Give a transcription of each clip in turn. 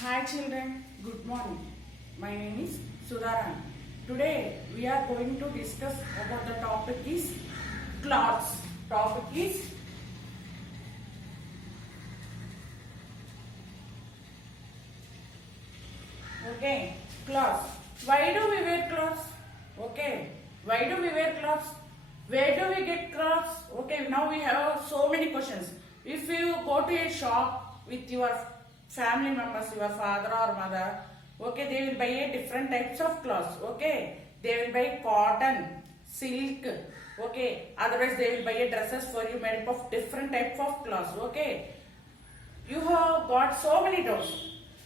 Hi children, good morning. My name is Sudharan. Today we are going to discuss about the topic is clothes. Topic is clothes. Why do we wear clothes? Why do we wear clothes? Where do we get clothes? Now we have so many questions. If you go to a shop with your family members, your father or mother, they will buy a different types of clothes. They will buy cotton, silk. Otherwise they will buy a dresses for you made up of different types of clothes. You have got so many doubts.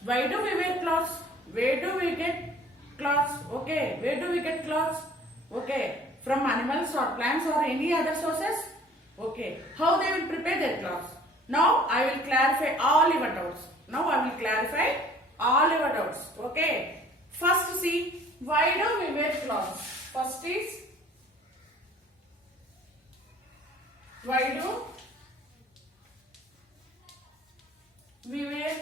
Why do we wear clothes? Where do we get clothes? Where do we get clothes? From animals or plants or any other sources? How they will prepare their clothes? Now I will clarify all your doubts. First see, why do we wear clothes? First is, why do we wear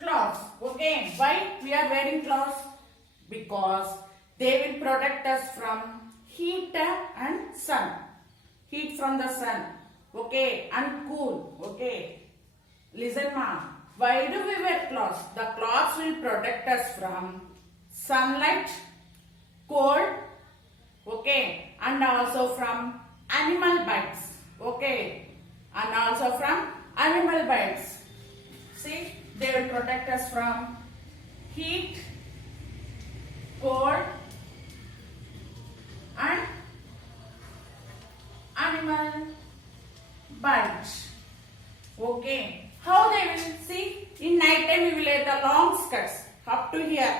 clothes? Why we are wearing clothes? Because they will protect us from heat and sun. Heat from the sun. And cool. Listen ma. Why do we wear clothes? The clothes will protect us from sunlight, cold, and also from animal bites. And also from animal bites. See, they will protect us from heat, cold, and animal bites. How they will? See, in night time we will wear the long skirts up to here.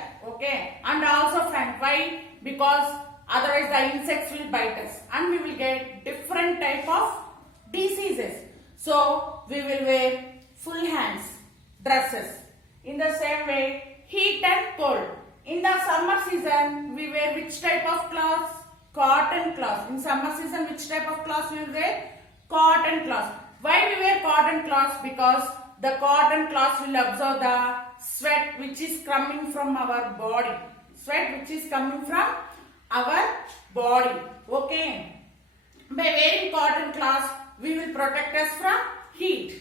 And also front. Why? Because otherwise the insects will bite us and we will get different type of diseases. So we will wear full hands dresses. In the same way, heat and cold. In the summer season, we wear which type of cloths? Cotton cloths. In summer season, which type of cloths we will wear? Cotton cloths. Why we wear cotton cloths? Because the cotton cloths will absorb the sweat which is coming from our body. Sweat which is coming from our body. By wearing cotton cloths, we will protect us from heat.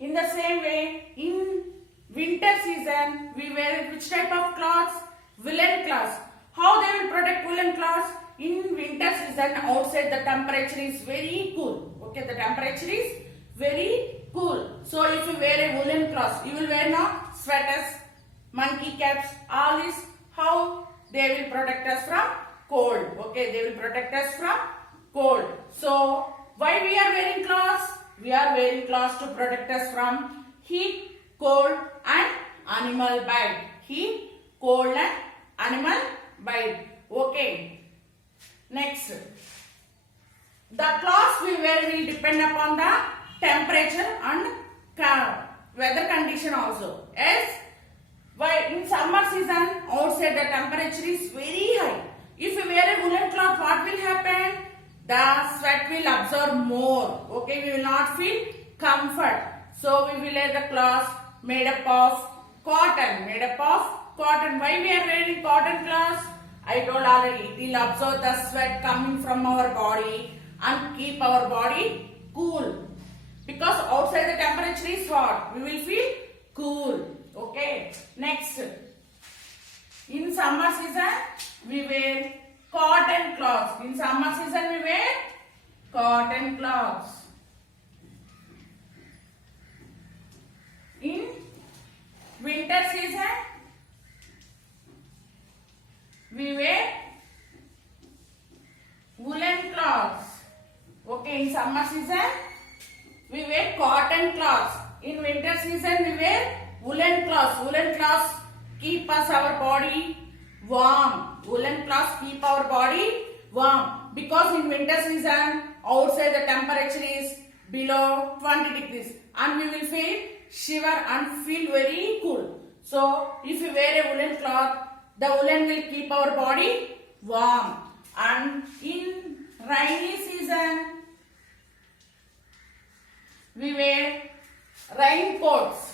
In the same way, in winter season, we wear which type of cloths? Woolen cloths. How they will protect woolen cloths? In winter season, outside the temperature is very cool. The temperature is very cool. So if you wear a woolen cloth, you will wear now sweaters, monkey caps, all this. How they will protect us from cold? They will protect us from cold. So why we are wearing clothes? We are wearing clothes to protect us from heat, cold, and animal bite. Heat, cold, and animal bite. Next, the clothes we wear will depend upon the temperature and weather condition also. As why in summer season outside the temperature is very high. If you wear a woolen cloth, what will happen? The sweat will absorb more. We will not feel comfort. So we will wear the cloths made up of cotton. Why we are wearing cotton cloths? I told already, it will absorb the sweat coming from our body and keep our body cool. Because outside the temperature is hot, we will feel cool. Next, in summer season, we wear cotton cloths. In summer season, we wear cotton cloths. In winter season, we wear woolen cloths. In summer season, we wear cotton cloths. In winter season, we wear woolen cloths. Woolen cloths keep our body warm. Because in winter season, outside the temperature is below 20 degrees and we will feel shiver and feel very cool. So, if you wear a woolen cloth, the woolen will keep our body warm. And in rainy season, we wear raincoats.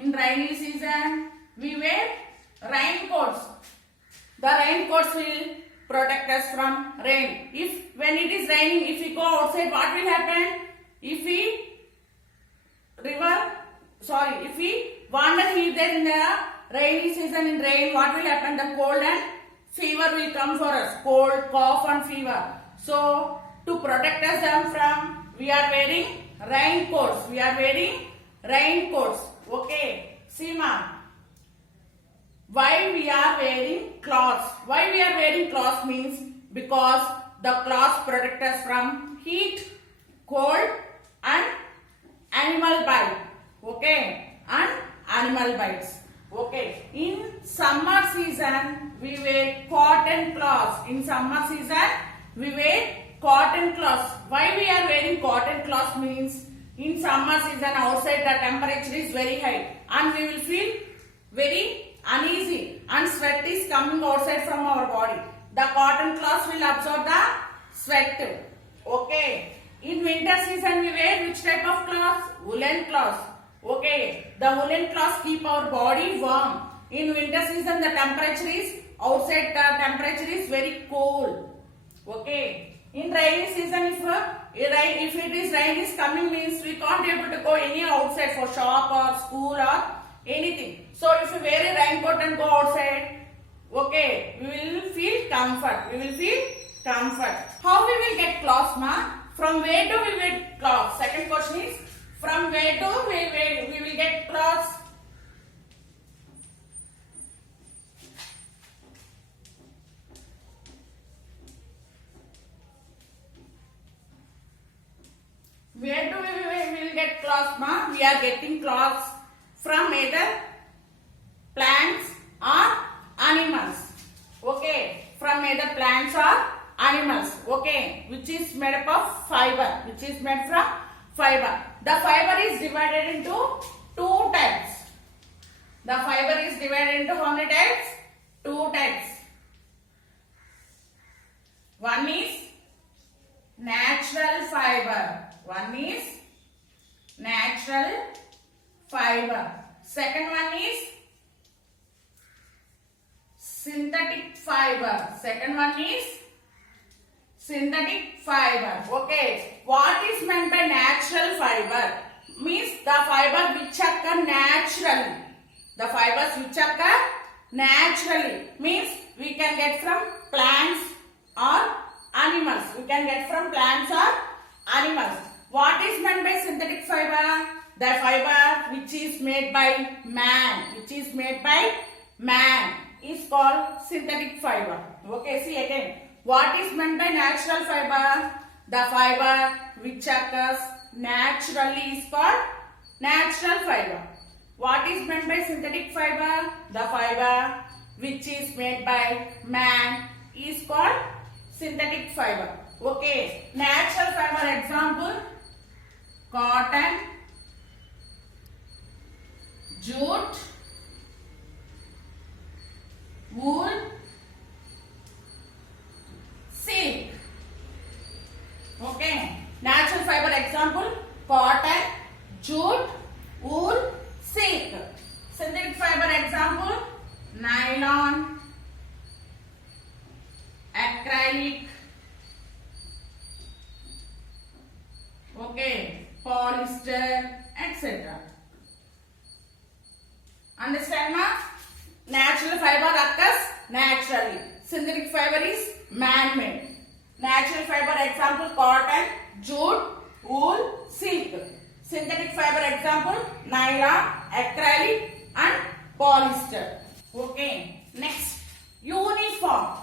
In rainy season, we wear raincoats. The raincoats will protect us from rain. If when it is raining, if we go outside, what will happen? If we wander here there in the rainy season in rain, what will happen? The cold and fever will come for us. Cold, cough and fever. So to protect us them from, we are wearing raincoats. We are wearing raincoats. Okay. Seema. Why we are wearing cloths? Why we are wearing cloths means because the cloths protect us from heat, cold and animal bite. Okay. And animal bites. Okay. In summer season, we wear cotton cloths. In summer season, we wear cotton cloths. Why we are wearing cotton cloths means in summer season outside the temperature is very high and we will feel very uneasy and sweat is coming outside from our body. The cotton cloths will absorb the sweat. Okay. In winter season we wear which type of cloths? Woolen cloths. Okay. The woolen cloths keep our body warm. In winter season the temperature is outside the temperature is very cold. Okay. In rainy season if it is rain is coming means we can't able to go any outside for shop or school or anything. So if you wear a raincoat and go outside, okay, we will feel comfort. We will feel comfort. How we will get clothes, ma? From where do we get clothes? Second question is, from where do we will get clothes? Where do we will get clothes, ma? We are getting clothes from either plants or animals. Okay, from either plants or animals. Okay, which is made up of fiber. Which is made from fiber. The fiber is divided into two types. The fiber is divided into how many types? Two types. One is natural fiber. One is natural fiber. Second one is synthetic fiber. Second one is synthetic fiber. Okay. What is meant by natural fiber? Means the fiber which occur naturally. The fibers which occur naturally. Means we can get from plants or animals. We can get from plants or animals. What is meant by synthetic fiber? The fiber which is made by man. Which is made by man is called synthetic fiber. Okay, see again. What is meant by natural fiber? The fiber which occurs naturally is called natural fiber. What is meant by synthetic fiber? The fiber which is made by man is called synthetic fiber. Okay. Natural fiber example: cotton, jute, wool, silk. Okay. Natural fiber example: cotton, jute, wool, silk. Synthetic fiber example: nylon, acrylic, okay, polyester, etc. Understand, ma? Natural fiber occurs naturally. Synthetic fiber is man-made. Natural fiber example: cotton, jute, wool, silk. Synthetic fiber example: nylon, acrylic and polyester. Okay. Next, uniform.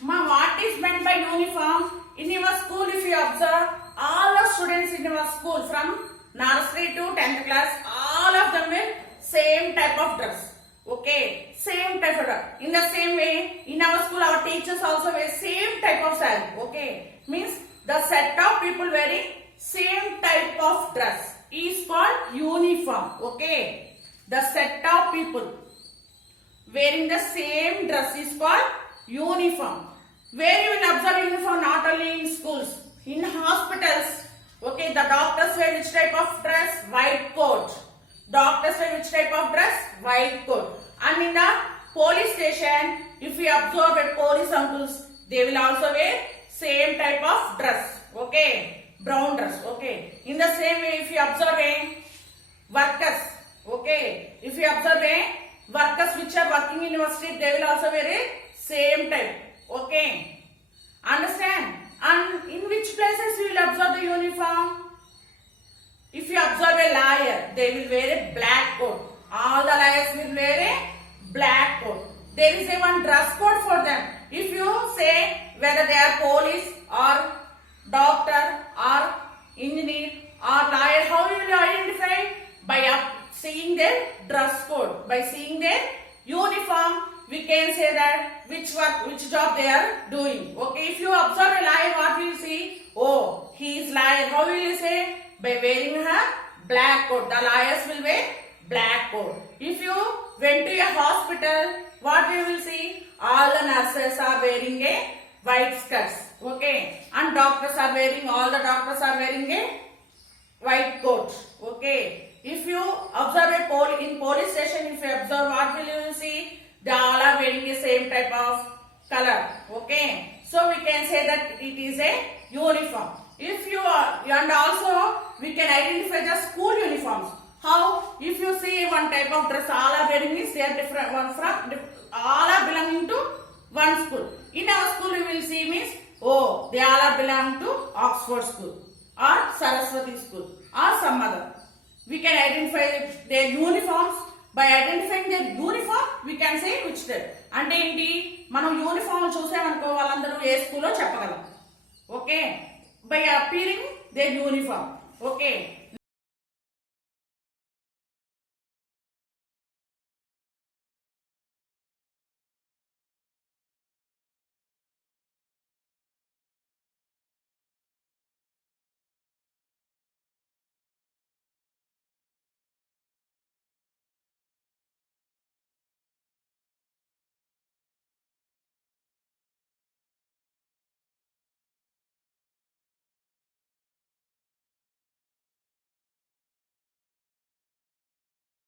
Ma, what is meant by uniform? In your school, if you observe, all the students in your school from nursery to 10th class, all of them wear same type of dress. Okay, same type of dress. In the same way, in our school, our teachers also wear same type of saree. Okay, means the set of people wearing same type of dress is called uniform. Okay, the set of people. wearing the same dress is called uniform. Where you will observe uniform not only in schools, in hospitals. Okay, the doctors wear which type of dress? White coat. Doctors wear which type of dress? White coat. And in the police station, if we observe at police uncles, they will also wear same type of dress. Okay, brown dress. Okay, in the same way, if you observe a workers, okay, if you observe a workers which are working in your street, they will also wear a same type. Okay, understand? And in which places we will observe the uniform? If you observe a lawyer, they will wear a black coat. All the lawyers will wear a black coat. There is a one dress code for them. If you say whether they are police or doctor or engineer or lawyer, how you will identify? By seeing their dress code, by seeing their uniform, we can say that which work, which job they are doing. Okay, if you observe a lawyer, what will you see? Oh, he is lawyer. How will you say? By wearing a black coat. The lawyers will wear black coat. If you went to a hospital, what you will see? All the nurses are wearing a white skirts. Okay, and doctors are wearing, all the doctors are wearing a white coat. Okay, if you observe in police station, if you observe, what will you see? They all are wearing the same type of color. Okay, so we can say that it is a uniform. If you are, and also we can identify the school uniforms. How? If you see one type of dress, all are wearing is they are different. One from all are belonging to one school. In our school, you will see means, oh, they all are belong to Oxford School or Saraswati School or some other. We can identify their uniforms. By identifying their uniform, we can say which type. అంటే ఏంటి, మనం uniform చూసామనుకో వాళ్ళందరూ ఏ స్కూల్లో చెప్పగలం. Okay, by appearing their uniform. Okay,